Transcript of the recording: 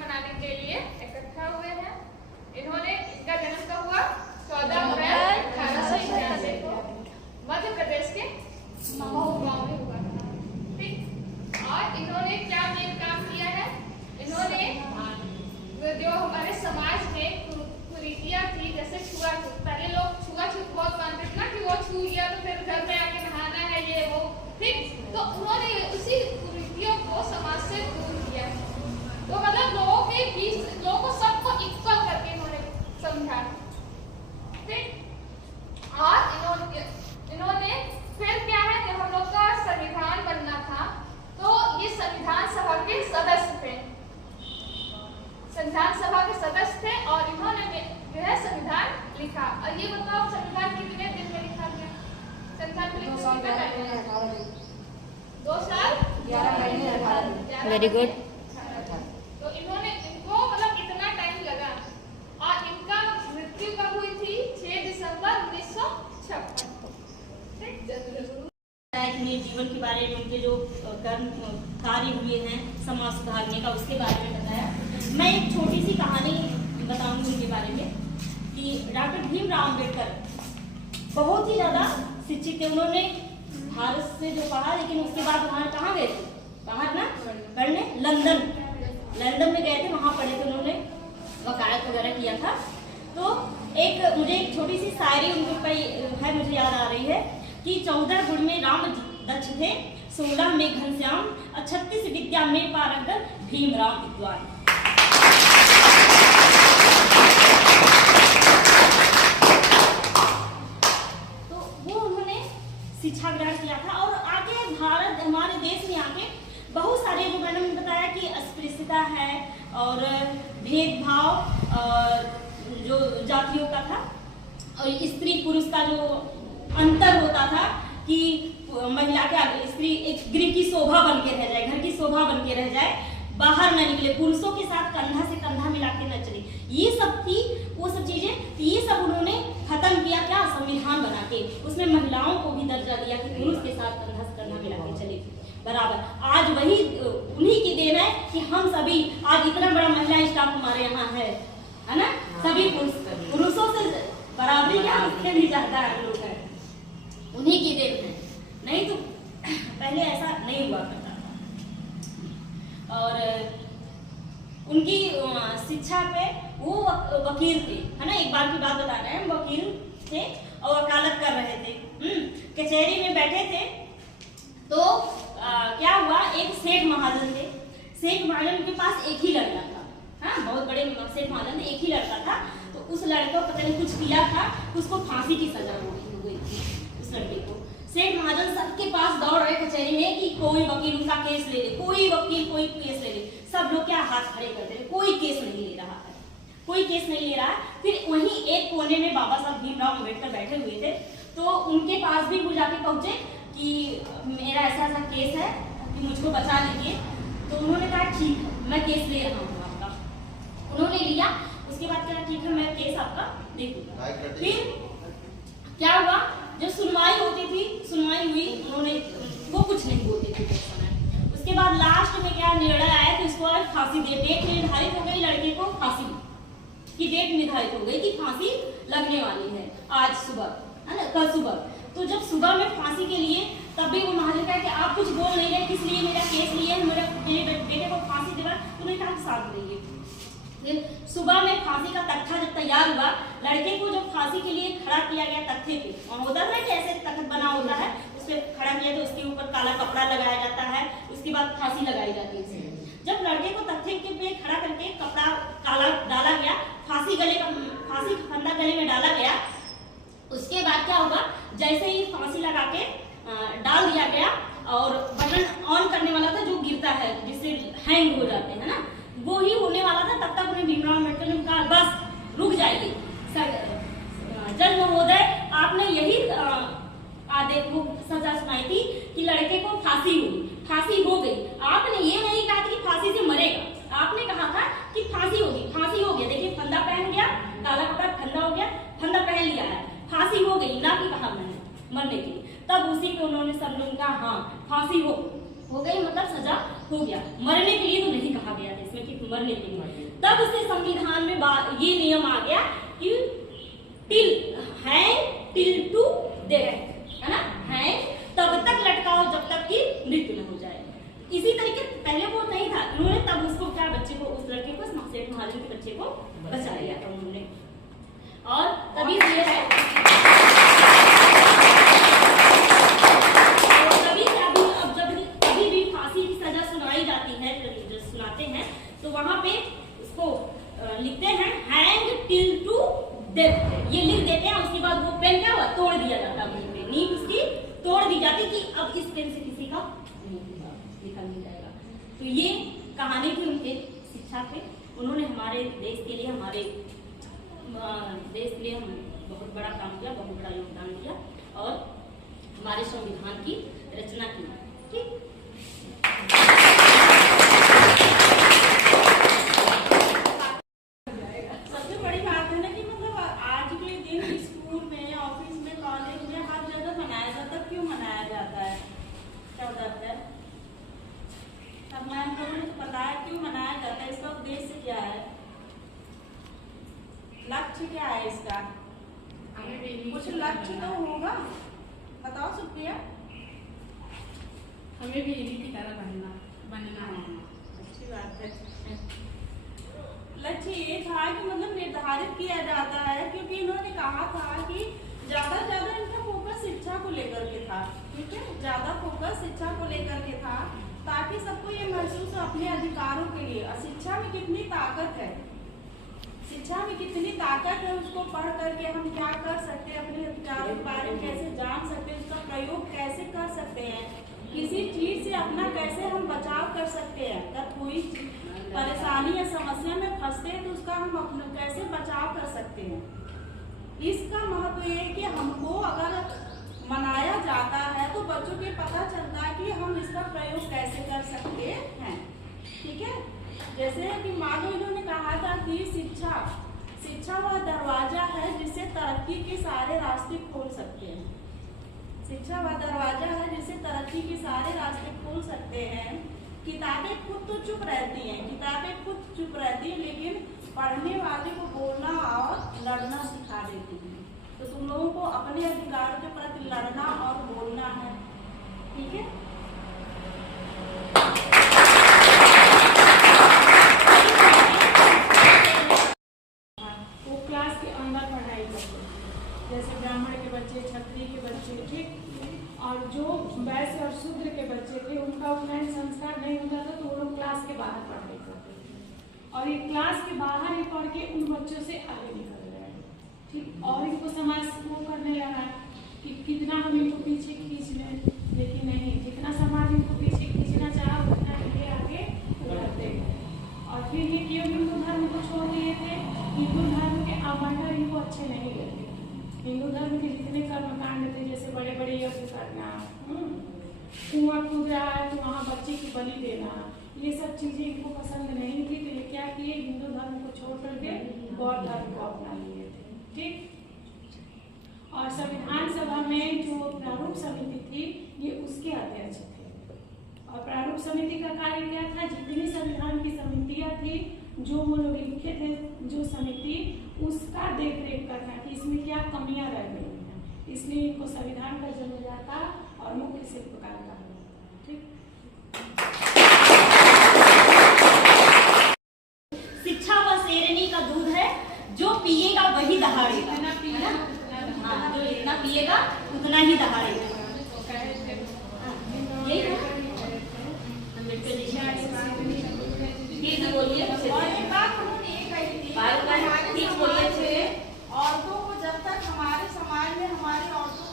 मनाने के लिए इकट्ठा हुए हैं। इनका जन्म कब हुआ? 14 अप्रैल 1891 को मध्य प्रदेश के महू गांव में हुआ था। ठीक, और इन्होंने क्या मेन काम किया है? इन्होंने जो हमारे समाज में कुरीतियां थी, जैसे छुआछूत, पहले लोग छुआछूत बहुत मानते थे ना कि वो छू लिया तो फिर घर में आके नहाना है, ये वो। ठीक, तो उन्होंने उसी कुरीतियों को समाज से दूर किया। तो मतलब लोगों के बीच, लोगों को सबको इक्वल करके इन्होंने समझा। ठीक, और इन्होंने फिर क्या है, जब हम लोग का संविधान बनना था तो ये संविधान सभा के सदस्य थे, संविधान सभा के सदस्य थे, और इन्होंने जो है संविधान लिखा। और ये बताओ संविधान कितने दिन में लिखा गया? संविधान को लिखने कितना टाइम लगा? 2 साल 11 महीने। Very good. तो इनको मतलब इतना टाइम लगा। और इनका मृत्यु कब हुई थी? 6 दिसंबर 1956। अपने जीवन के बारे में, उनके जो कर्म कार्य हुए हैं समाज सुधारने का, उसके बारे में बताया। मैं एक छोटी सी कहानी बताऊंगी उनके बारे में कि डॉक्टर भीमराव अम्बेडकर बहुत ही ज्यादा शिक्षित थे। उन्होंने भारत से जो पढ़ा, लेकिन उसके बाद वहाँ कहाँ गए थे? बाहर ना पढ़ने, लंदन में गए थे, वहाँ पढ़े थे उन्होंने, वकालत वगैरह किया था। तो मुझे एक छोटी सी शायरी उनके पर है, मुझे याद आ रही है कि 14 गुण में राम दक्ष थे, 16 में घनश्याम, 36 विद्या में पारंगत भीमराव विद्वान। तो वो उन्होंने शिक्षा ग्रहण किया था, और आगे भारत, हमारे देश में आके बहुत सारे, जो मैंने बताया कि अस्पृश्यता है और भेदभाव जो जातियों का था, और स्त्री पुरुष का जो अंतर होता था कि महिला के स्त्री एक गृह की शोभा बन के रह जाए, घर की शोभा बन के रह जाए, बाहर न निकले, पुरुषों के साथ कंधा से कंधा मिला के न चले, ये सब थी वो सब चीजें। ये सब उन्होंने खत्म किया, क्या? संविधान बना के। उसमें महिलाओं को भी दर्जा दिया कि पुरुष के साथ कंधा से कंधा मिला के चले बराबर। आज वही उन्हीं की देन है कि हम सभी आज इतना बड़ा महिला स्टाफ हमारे यहाँ है ना? सभी पुरुषों से बराबरी क्या, उससे भी ज्यादा हम लोग हैं, उन्हीं की देन है। नहीं तो पहले ऐसा नहीं हुआ करता था। और उनकी शिक्षा पे वो वकील थे, है ना? एक बार की बात बता रहे हैं, वकील थे और वकालत कर रहे थे, कचहरी में बैठे थे। तो क्या हुआ, एक सेठ महाजन थे, सेठ महाजन के पास एक ही लड़का था, हाँ, बहुत बड़े सेठ महाजन, एक ही लड़का था। तो उस लड़के को पता नहीं कुछ किया था, उसको फांसी की सजा हो गई थी उस लड़के को। सेठ महाजन सबके पास दौड़ रहे कचहरी में कि कोई वकील उनका केस ले ले, कोई वकील कोई केस ले ले। सब लोग क्या हाथ खड़े कर दे, कोई केस नहीं ले रहा है, कोई केस नहीं ले रहा है। फिर वहीं एक कोने में बाबा साहब भीमराव अम्बेडकर बैठे हुए थे। तो उनके पास भी वो जाके पहुंचे कि मेरा ऐसा ऐसा केस है कि मुझको बचा लीजिए। तो उन्होंने कहा ठीक है, मैं केस ले रहा हूँ आपका। उन्होंने लिया, उसके बाद कहा ठीक है, मैं केस आपका दे दूंगा। फिर क्या हुआ, जब सुनवाई होती थी, सुनवाई हुई, उन्होंने वो कुछ नहीं बोलते थे उस समय। उसके बाद लास्ट में क्या निर्णय आया कि उसको आज फांसी दे, डेट निर्धारित हो गई, लड़के को फांसी की डेट निर्धारित हो गई कि फांसी लगने वाली है आज सुबह, है ना, कल सुबह। तो जब सुबह में फांसी के लिए, तब भी वो महाजन कहा कि आप कुछ बोल नहीं रहे, किस लिए मेरा केस लिए, मेरे बेटे को फांसी देगा। तो उन्होंने कहा साथ रहिए। फिर सुबह में फांसी का तख्ता जब तैयार हुआ, लड़के को जब फांसी के लिए खड़ा किया गया तख्ते पे, वहाँ होता है कि ऐसे तख्त बना होता है, उस पर खड़ा किया तो उसके ऊपर काला कपड़ा लगाया जाता है, उसके बाद फांसी लगाई जाती है। जब लड़के को तख्ते के पे खड़ा करके कपड़ा काला डाला गया, फांसी का फंदा गले में डाला गया, उसके बाद क्या होगा, जैसे ही फांसी लगा के डाल दिया गया और बटन ऑन करने वाला था जो गिरता है, जिससे हैंग हो जाते हैं ना, वो ही होने वाला था, तब तक उन्हें भीमराव अम्बेडकर ने कहा बस रुक जाइए जज महोदय, आपने यही आदेश वो सजा सुनाई थी कि लड़के को फांसी होगी, फांसी हो गई। आपने ये नहीं कहा कि फांसी से मरेगा, आपने कहा था कि फांसी होगी, फांसी हो गया। देखिए फंदा पहन गया, काला कपड़ा फंदा हो गया, फंदा पहन लिया है, फांसी हो गई, ना कि कहा मैंने मरने के लिए। तब उसी पे उन्होंने सब लोग कहा हाँ फांसी हो गई, मतलब सजा हो गया। मरने के लिए तो नहीं कहा गया था इसमें कि बनने के लिए। तब से संविधान में ये नियम आ गया कि टिल टू डेथ, है ना, है तब तक लटकाओ जब तक कि मृत्यु न हो जाए। इसी तरीके पहले वो नहीं था, उन्होंने तब उसको क्या बच्चे को, उस लड़के को, सेठ महाजन के बच्चे को बचा लिया था उन्होंने। और तभी ये है कभी भी फांसी की सजा सुनाई जाती है, सुनाते हैं तो वहां पे उसको लिखते हैं हैंग टिल टू डेथ, ये लिख देते हैं। उसके बाद वो पेन क्या हुआ, तोड़ दिया जाता है, नींव उसकी तोड़ दी जाती कि अब इस पेन से किसी का लिखा नहीं जाएगा। तो ये कहानी थी उनके शिक्षा पे। उन्होंने हमारे देश के लिए, हमारे देश के लिए हम बहुत बड़ा काम किया, बहुत बड़ा योगदान दिया और हमारे संविधान की रचना की। ठीक, सबसे बड़ी बात है ना कि मतलब आज के दिन स्कूल में, ऑफिस में, कॉलेज में हर जगह मनाया जाता है। क्यों मनाया जाता है, क्या बताते हैं? अब मैम लोगों ने बताया क्यों मनाया जाता है, इसका उद्देश्य क्या है, लक्ष्य क्या है इसका? कुछ लक्ष्य तो होगा, बताओ सुप्रिया। हमें भी इन्हीं की तरह बनना है। अच्छी बात है। लक्ष्य ये था कि मतलब निर्धारित किया जाता है, क्योंकि इन्होंने कहा था कि ज्यादा से ज्यादा इनका फोकस शिक्षा को लेकर के था। ठीक है, ज्यादा फोकस शिक्षा को लेकर के था ताकि सबको ये महसूस हो अपने अधिकारों के लिए। शिक्षा में कितनी ताकत है, शिक्षा में कितनी ताकत है, उसको पढ़ करके हम क्या कर सकते हैं, अपने अधिकारों के बारे में कैसे जान सकते हैं, उसका प्रयोग कैसे कर सकते हैं, किसी चीज से अपना कैसे हम बचाव कर सकते हैं। अगर कोई परेशानी या समस्या में फंसते हैं तो उसका हम अपना कैसे बचाव कर सकते हैं। इसका महत्व ये है कि हमको अगर मनाया जाता है तो बच्चों के पता चलता है कि हम इसका प्रयोग कैसे कर सकते हैं। ठीक है, जैसे कि मान लो इन्होंने कहा था कि शिक्षा वह दरवाजा है जिससे तरक्की के सारे रास्ते खोल सकते हैं। शिक्षा वह दरवाजा है जिससे तरक्की के सारे रास्ते खोल सकते हैं। किताबें खुद तो चुप रहती हैं, लेकिन पढ़ने वाले को बोलना और लड़ना सिखा देती हैं। तो तुम लोगों को अपने अधिकारों के प्रति लड़ना और बोलना है। ठीक है, वो क्लास के अंदर पढ़ाई करते, जैसे ब्राह्मण के बच्चे, क्षत्रिय के बच्चे, ठीक, और जो वैश्य और शूद्र के बच्चे थे उनका उतना संस्कार नहीं होता था तो वो लोग क्लास के बाहर पढ़ाई करते थे। और ये क्लास के बाहर ही पढ़ के उन बच्चों से आगे निकल रहे हैं। ठीक, और इनको समाज वो करने लगा कि कितना हम इनको पीछे खींच लें, लेकिन नहीं, जितना समाज इनको पीछे खींचना चाहा उतना इनके आगे बढ़ते गए। और फिर ये क्यों हिंदू धर्म को छोड़ दिए थे, हिंदू धर्म के आवंटन इनको अच्छे नहीं लगे। हिंदू धर्म के जितने कर्मकांड थे, जैसे बड़े बड़े यज्ञ करना, कुआं कूद रहा है तो वहाँ बच्चे की बलि देना, ये सब चीजें इनको पसंद नहीं थी। तो ये क्या किए, हिंदू धर्म को छोड़ करके बौद्ध धर्म को अपना लिए थे। ठीक, और संविधान सभा में जो प्रारूप समिति थी ये उसके अध्यक्ष थे। और प्रारूप समिति का कार्य क्या था, जितनी संविधान की समितियां थी, जो वो लोग लिखे थे, जो समिति, उसका देख रेख करना कि इसमें क्या कमियां रह गई हैं। इसलिए इनको संविधान का जन्मदाता और मुख्य शिल्पकार कहा जाता है। ठीक, शिक्षा व शेरनी का दूध है, जो पिएगा वही दहाड़ेगा, है ना? हाँ, जो जितना पिएगा उतना ही दहाड़ेगा। यही है। बोलिए। और एक बात उन्होंने ये कही थी, बोलिए। औरतों को जब तक हमारे समाज में हमारी औरतों